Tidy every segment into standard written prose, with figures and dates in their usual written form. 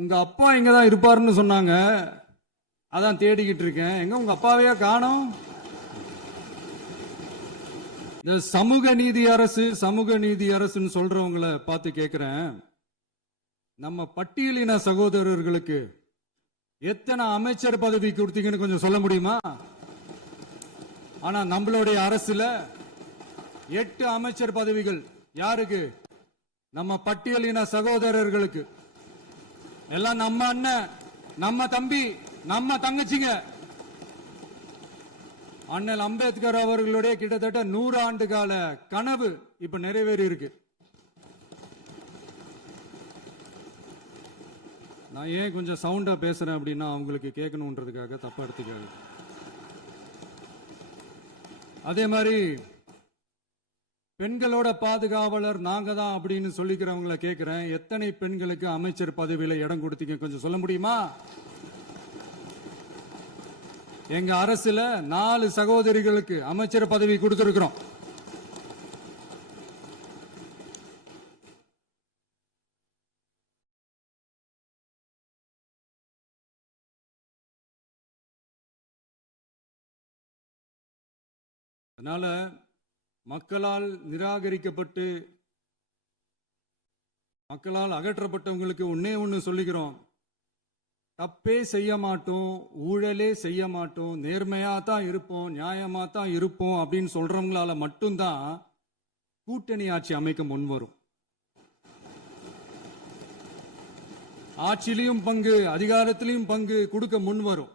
உங்க அப்பா இங்கதான் இருப்பாருன்னு சொன்னாங்க, அதான் தேடிக்கிட்டு இருக்கேன். எங்க உங்க அப்பாவையா காணோம்? இந்த சமூக நீதி அரசு சமூக நீதி அரசுன்னு சொல்றவங்களை பார்த்து கேட்கிறேன், நம்ம பட்டியலின சகோதரர்களுக்கு எத்தனை அமைச்சர் பதவி கொடுத்தீங்கன்னு கொஞ்சம் சொல்ல முடியுமா? ஆனா நம்மளுடைய அரசுல 8 அமைச்சர் பதவிகள் யாருக்கு? நம்ம பட்டியலின சகோதரர்களுக்கு. எல்லாம் நம்ம அண்ணன், நம்ம தம்பி, நம்ம தங்கச்சிங்க. அண்ணல் அம்பேத்கர் அவர்களுடைய கிட்டத்தட்ட 100 ஆண்டு கால கனவு இப்ப நிறைவேறி இருக்கு. நான் ஏன் கொஞ்சம் சவுண்டா பேசுறேன் அப்படின்னா அவங்களுக்கு கேட்கணுன்றதுக்காக, தப்பா எடுத்துக்காது. அதே மாதிரி பெண்களோட பாதுகாவலர் நாங்க தான் அப்படின்னு சொல்லிக்கிறவங்களை கேட்கிறேன், எத்தனை பெண்களுக்கு அமைச்சர் பதவியில இடம் கொடுத்தீங்க கொஞ்சம் சொல்ல முடியுமா? எங்க அரசுல 4 சகோதரிகளுக்கு அமைச்சர் பதவி கொடுத்திருக்கிறோம். அதனால மக்களால் நிராகரிக்கப்பட்டு மக்களால் அகற்றப்பட்டவங்களுக்கு ஒன்னே ஒன்று சொல்லிக்கிறோம், தப்பே செய்ய மாட்டோம், ஊழலே செய்ய மாட்டோம், நேர்மையா தான் இருப்போம், நியாயமா தான் இருப்போம் அப்படின்னு சொல்றவங்களால மட்டும்தான் கூட்டணி ஆட்சி அமைக்க முன்வரும். ஆட்சியிலையும் பங்கு, அதிகாரத்திலையும் பங்கு கொடுக்க முன்வரும்.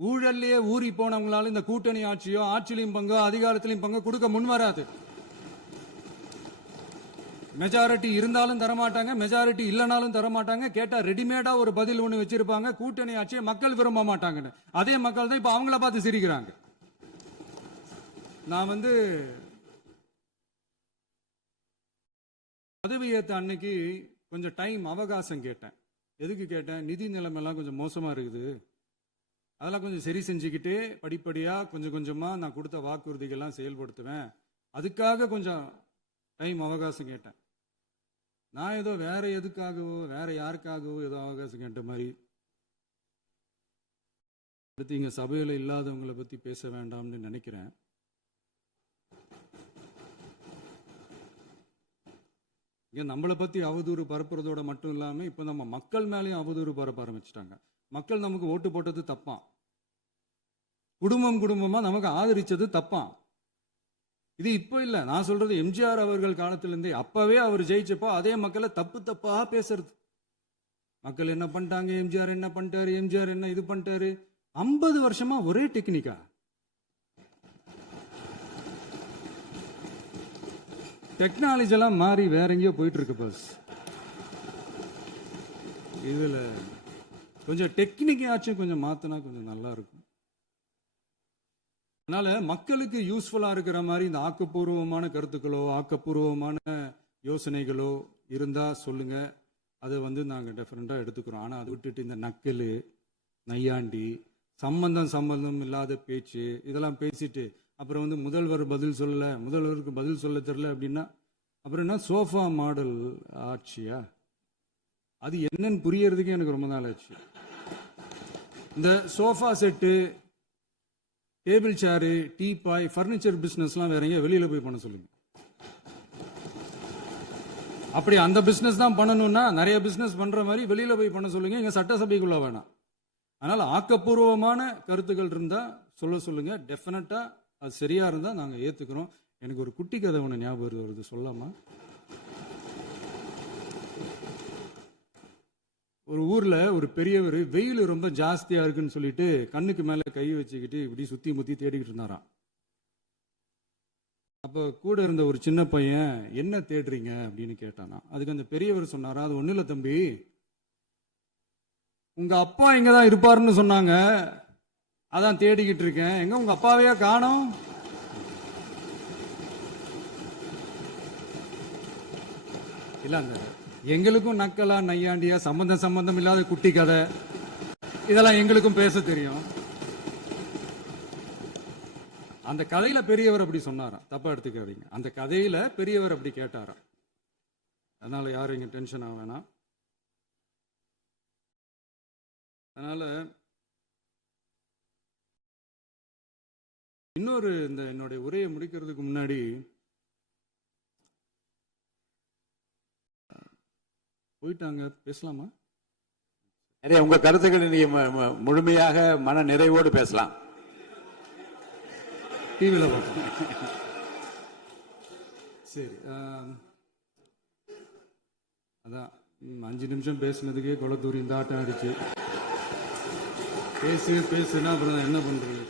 ஊழல்லையே ஊறி போனவங்களால இந்த கூட்டணி ஆட்சியோ, ஆட்சியிலையும் பங்கோ, அதிகாரத்திலையும் பங்கோ கொடுக்க முன்வராது. மெஜாரிட்டி இருந்தாலும் தரமாட்டாங்க, மெஜாரிட்டி இல்லைனாலும் தரமாட்டாங்க. கேட்டா ரெடிமேடா ஒரு பதில் ஒண்ணு வச்சிருப்பாங்க, கூட்டணி ஆட்சியை மக்கள் விரும்ப மாட்டாங்கன்னு. அதே மக்கள் தான் இப்ப அவங்கள பார்த்து சிரிக்கிறாங்க. நான் பதவி ஏத்த அன்னைக்கு கொஞ்சம் டைம் அவகாசம் கேட்டேன். எதுக்கு கேட்டேன்? நிதி நிலைமைலாம் கொஞ்சம் மோசமா இருக்குது, அதெல்லாம் கொஞ்சம் சரி செஞ்சுக்கிட்டு படிப்படியா கொஞ்சம் கொஞ்சமா நான் கொடுத்த வாக்குறுதிகள்லாம் செயல்படுத்துவேன், அதுக்காக கொஞ்சம் டைம் அவகாசம் கேட்டேன். நான் ஏதோ வேற எதுக்காகவோ வேற யாருக்காகவோ ஏதோ அவகாசம் கேட்ட மாதிரி. அடுத்து இங்க சபையில இல்லாதவங்களை பத்தி பேச வேண்டாம்னு நினைக்கிறேன். இங்க நம்மளை பத்தி அவதூறு பரப்புறதோட மட்டும் இல்லாம இப்ப நம்ம மக்கள் மேலேயும் அவதூறு பரப்ப ஆரம்பிச்சிட்டாங்க. மக்கள் நமக்கு ஓட்டு போட்டது தப்பான், குடும்பம் குடும்பமா நமக்கு ஆதரிச்சது தப்பான். இது இப்ப இல்ல, நான் சொல்றது எம்ஜிஆர் அவர்கள் காலத்திலிருந்தே. அப்பவே அவர் ஜெயிச்சப்போ அதே மக்களை தப்பு தப்பா பேசுறது. மக்கள் என்ன பண்ணிட்டாங்க, எம்ஜிஆர் என்ன பண்ணிட்டாரு, எம்ஜிஆர் என்ன இது பண்ணிட்டாரு. 50 வருஷமா ஒரே டெக்னிக்கா. டெக்னாலஜி எல்லாம் மாறி வேற எங்கேயோ போயிட்டு இருக்கு பஸ். இதுல கொஞ்சம் டெக்னிக்காச்சும் கொஞ்சம் மாத்தினா கொஞ்சம் நல்லா இருக்கும். அதனால மக்களுக்கு யூஸ்ஃபுல்லா இருக்கிற மாதிரி இந்த ஆக்கப்பூர்வமான கருத்துக்களோ ஆக்கப்பூர்வமான யோசனைகளோ இருந்தா சொல்லுங்க, அதை நாங்க டெஃபரெண்டா எடுத்துக்கிறோம். ஆனா அதை விட்டுட்டு இந்த நக்கல், நையாண்டி, சம்பந்தம் இல்லாத பேச்சு இதெல்லாம் பேசிட்டு அப்புறம் முதல்வர் பதில் சொல்லல, முதல்வருக்கு பதில் சொல்ல தெரியல அப்படின்னா அப்புறம் என்ன சோஃபா மாடல் ஆட்சியா? அது என்னன்னு புரியறதுக்கு எனக்கு ரொம்ப நாள் ஆச்சு. இந்த sofa set, table chair, teapoy, furniture பிசினஸ்லாம் வேற எங்க வெளியில போய் பண்ண சொல்லுங்க. அப்படி அந்த பிசினஸ் தான் பண்ணணும்னா நிறைய பிசினஸ் பண்ற மாதிரி வெளியில போய் பண்ண சொல்லுங்க, இங்க சட்டசபைக்குள்ள வேணாம். அதனால ஆக்கப்பூர்வமான கருத்துக்கள் இருந்தா சொல்லுங்க, டெஃபினட்டா அது சரியா இருந்தா நாங்க ஏத்துக்கிறோம். எனக்கு ஒரு குட்டி கதை ஒன்று ஞாபகம் வருது, சொல்லாமா? ஒரு ஊர்ல ஒரு பெரியவர் வெயில் ரொம்ப ஜாஸ்தியா இருக்குன்னு சொல்லிட்டு கண்ணுக்கு மேல கை வச்சுக்கிட்டு இப்படி சுத்தி முத்தி தேடிக்கிட்டு இருந்தாராம். அப்ப கூட இருந்த ஒரு சின்ன பையன், என்ன தேடுறீங்க அப்படின்னு கேட்டானா. அதுக்கு அந்த பெரியவர் சொன்னாரா, அது ஒண்ணு இல்ல தம்பி, உங்க அப்பா இங்கதான் இருப்பாருன்னு சொன்னாங்க, அதான் தேடிக்கிட்டு இருக்கேன். எங்க உங்க அப்பாவையா காணோம்? இல்ல அந்த எங்களுக்கும் நக்கலா நையாண்டியா சம்பந்தம் இல்லாத குட்டி கதை இதெல்லாம் எங்களுக்கும் பேச தெரியும். அந்த கதையில பெரியவர் அப்படி சொன்னாராம், தப்பா எடுத்துக்காதீங்க. அந்த கதையில பெரியவர் அப்படி கேட்டாராம். அதனால யாரும் இங்க டென்ஷன் ஆக வேணாம். அதனால இன்னொரு இந்த என்னுடைய உரையை முடிக்கிறதுக்கு முன்னாடி போயிட்டாங்க, பேசலாமா? நிறைய உங்க கருத்துக்களை நீங்க முழுமையாக மன நிறைவோடு பேசலாம். டிவியில் பார்ப்போம். சரி, அதான் 5 நிமிஷம் பேசுனதுக்கே கொலை தூரி இந்த ஆட்டம் அடிச்சு பேசுனா அப்புறம் என்ன பண்றது?